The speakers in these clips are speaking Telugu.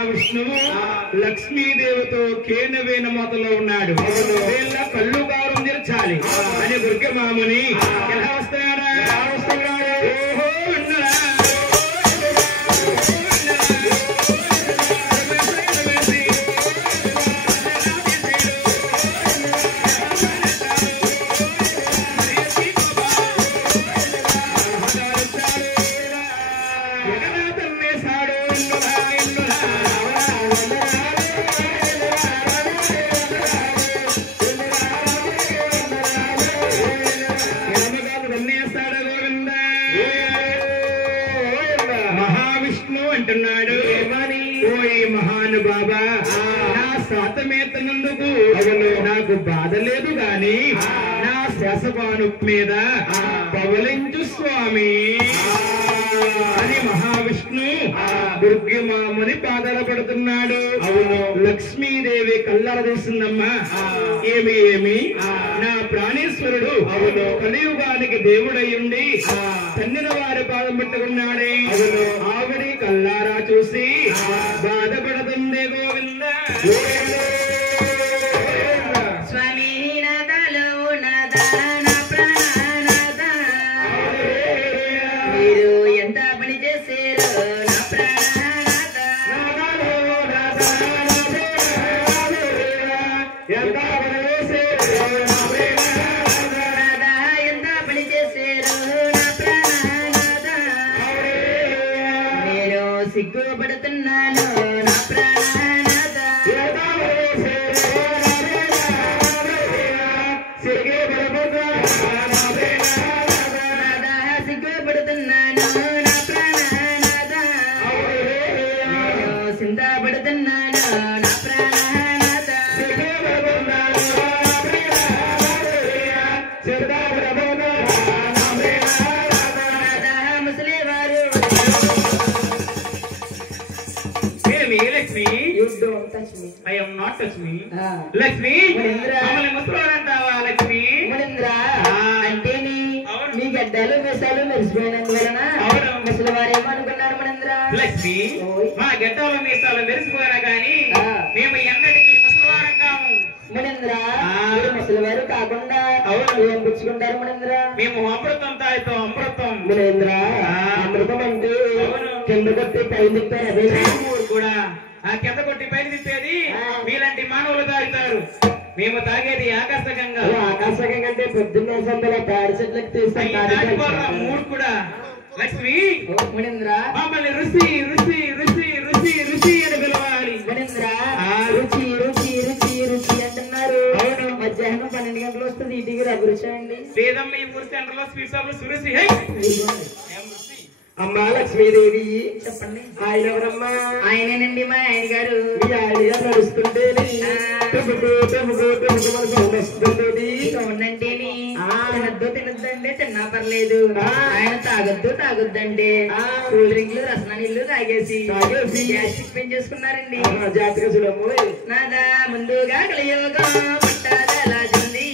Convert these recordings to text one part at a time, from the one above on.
మహావిష్ణువు లక్ష్మీదేవితో కేనవేన మొదలో ఉన్నాడు. వీళ్ళ కళ్ళు కారం తీర్చాలి అని దుర్గమాముని ఎలా వస్తున్నాడా? ఓహో అన్నడా బాబా నా శాతమేతనందుకు నాకు బాధ లేదు గాని నా శాసపాను మీద పవలించు స్వామి అని మహావిష్ణు దుర్గమాముని పాదాల పడుతున్నాడు. అవును, లక్ష్మీదేవి కళ్ళార చూసిందమ్మా. ఏమి నా ప్రాణేశ్వరుడు అవును కలియుగానికి దేవుడయ్యుండి తన్నిన వారి పాదం పెట్టుకున్నాడే. అవును, ఆవిడి కళ్ళారా చూసి బాధపడుతుంది గోవింద. స్వామి నదలో నదాన ప్రాణనాద మీరు ఎంత పని చేశారు నా ప్రాణనాద ఎంత పని చేశారు నా ప్రాణనాద నేను సిగ్గుపడుతున్నాను నా ప్రాణనాద సిగ్గుపడుతున్నాను నా ప్రాణనాద నేను చింతపడుతున్నాను నా ప్రాణనాద ముసలివారు Lakshmi I am not touch me. Lakshmi మమ్మల్ని ముసలోడంటావా లక్ష్మి? అంటే మీ గడ్డలు మెసాలు మెరిసిపోయినందువలన ముసలి వారు ఏమనుకున్నారు మణేంద్ర? లక్ష్మి మా గడ్డలు మీసాలు మెరిసిపోయినా గాని మేము ఎన్నటికీ ముసలివారం కాము మణేంద్ర. ముసలి వారు కాకుండా ఏం పుచ్చుకుంటారు మణేంద్ర? మేము అమృతం తాగుతాం. అమృతం మణేంద్ర, అమృతం అంటే కింద కొట్టి పై తిప్పారు కూడా ఆ కింద కొట్టి పైన తిప్పేది మీలాంటి మానవులు తాగుతారు. మేము తాగేది ఆకాశగంగా. ఆకాశగంగా అంటే పొద్దున్న సందల తాడి చెట్లకు తీస్తాం మూడు కూడా. లక్ష్మి మణేంద్ర, మమ్మల్ని రుచి రుచి రుచి రుచి రుచి అని పిలవాలి. మణేంద్ర, రుచి రుచి రుచి రుచి అంటున్నారు. అవును, మధ్యాహ్నం 12 గంటలు వస్తుంది ఇంటికి అభిరుచి అండి. లేదమ్మా ఈ ఊరి సెంటర్లో స్వీట్ షాప్ లో సురేసి. అమ్మా లక్ష్మీదేవి చెప్పండి. ఆయన ఎవరమ్మా? ఆయనేనండి మా ఆయన గారు. మీ ఆయన గారు నడుస్తుంటే తినద్దండి తిన్నా పర్లేదు. ఆయన తాగొద్దండి. కూల్ డ్రింక్లు రసనాలు తాగేసి గ్యాస్ట్రిక్ పెంచేసుకున్నారండి. జాతక చూడము నాదా ముందుగా కలియోగం పట్టాదలా జంది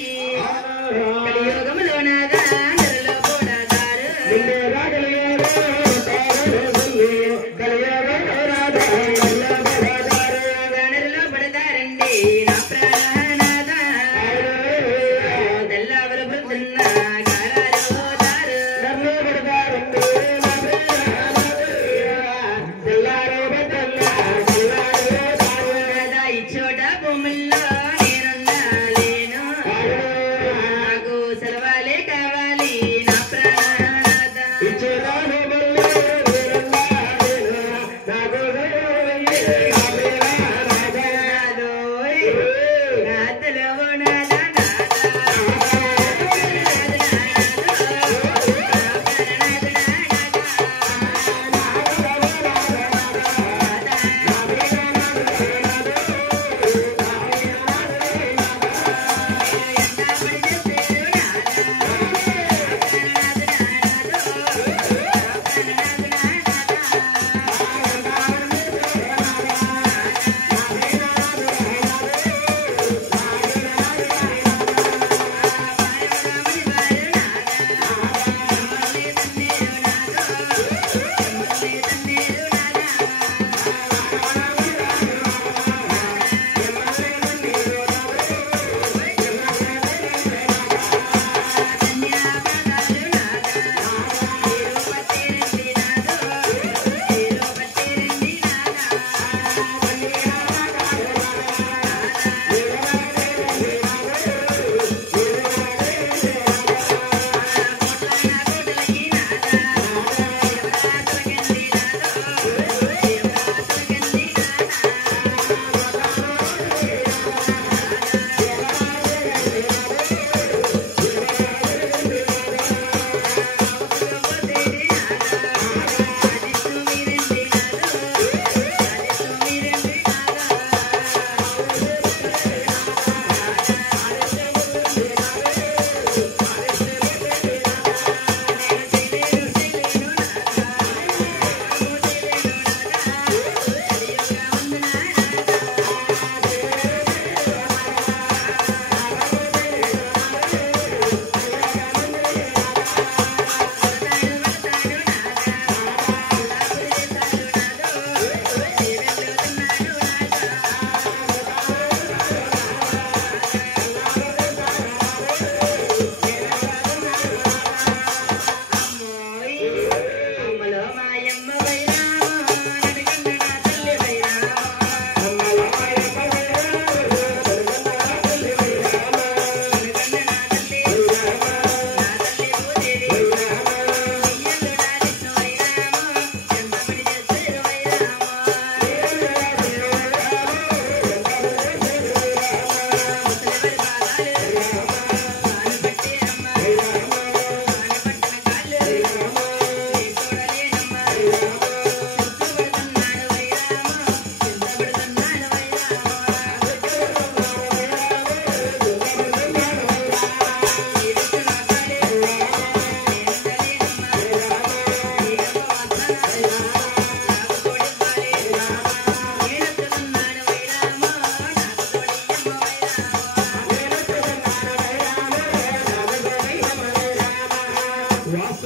కలియోగంలో నాదా నెలలో కూడా దారు నెలలో పడతారండి నా ప్రాణనాద తెల్లవరు బృందున్న గారాలో దారు ఇచ్చోట భూముల్లో నేనున్నా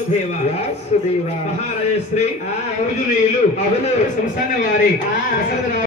వాసుదేవ వాసుదేవ మహారాజశ్రీ ఆ, పూజనీయులు అవును. సంస్థాన వారి ఆ. దశరథ